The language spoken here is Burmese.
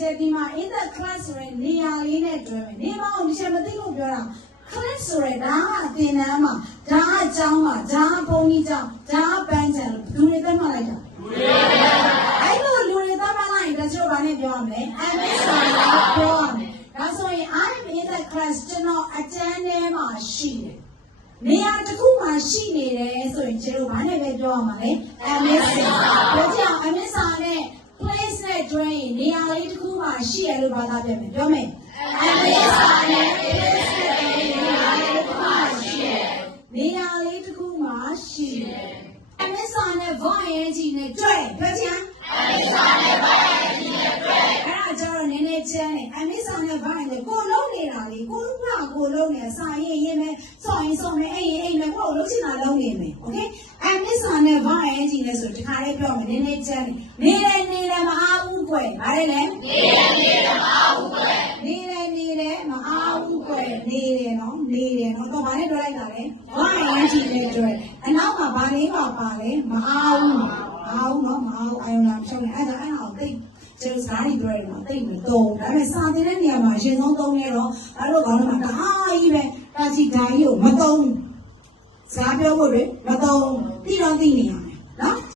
ချက်ဒီမှာ in the class ဆိုရင်နေရာလေးနဲ့တွဲမယ်နေမအောင်ဒီချက်မသိလို့ပြောတာ class ဆိုရယ်ဒါကသင်တန်းမှာဒါကအကြောင်းမှာဒါကဘုန်းကြီးကြောင့်ဒါကပန်းချန်လို့လူတွေသတ်မှတ်လိုက်တာအဲ့လိုလူတွေသတ်မှတ်လိုက်ရင်တချို့ဘာနဲ့ပြောရမလဲ I'm in ဆိုတာပြောရမယ်ဒါဆိုရင် I'm in the class ကျွန်တော်အကျန်းထဲမှာရှိတယ်နေရာတစ်ခုမှာရှိနေတယ်ဆိုရင်ကျတို့ဘာနဲ့ပဲပြောရမှာလဲ I'm in ပြောကြအောင် I'm in စာနဲ့ place နဲ့တွဲရင်နေရာလေးတစ်ခုမှာရှိရလို့ဘာသာပြန်မယ်ပြောမယ် I'm in စာနဲ့ place နဲ့တွဲရင်နေရာလေးတစ်ခုမှာရှိရနေရာလေးတစ်ခုမှာရှိရ I'm in စာနဲ့ voice ရဲ့ကြီးနဲ့တွဲပြောကြအောင်အဲ့ဒါကျတော့နည်းနည်းချမ်းတယ်အမေဆောင်တဲ့ဘိုင်းလေကိုလုံးနေတာလေကိုလုံးကကိုလုံးနေစာရင်ရင်မဲစောင့်ရင်စောင့်မယ်အဲ့ရင်အဲ့မယ်ကိုလုံးချင်တာလုံးနေမယ်โလဲဆိုတခါလေးပြောမယ်နည်းနည်းချမ်းတယ်နေတယ်နေတယ်မအားဘူးကွယ်ဗါလဲလေနေတယ်နေတယ်မအားဘူးကွယ်နေတယ်နေတယ်မအားဘူးကွယ်နေတယ်နော်နေတယ်နော်တော့ဗါနဲ့တွဲလိုက်တာလေဘိုင်းအကြီးနဲ့တွဲအနောက်မှာဗါလေးပါပါလေမအားဘူးမအားဘူးနော်မအားဘူးအယုံနာမရှုံးနဲ့အဲ့ဒါအဲ့ဒါကိုသိကျတော့စကားတွေပြောရမှာတိတ်မတုံးဒါပေမဲ့စာသင်တဲ့နေရာမှာအရင်ဆုံးသုံးရတော့အဲ့လိုကောင်းလို့မှာတအားကြီးပဲတာချီဓာကြီးကိုမတုံးစကားပြောဖို့တွေမတုံးတိတော့တိနေရ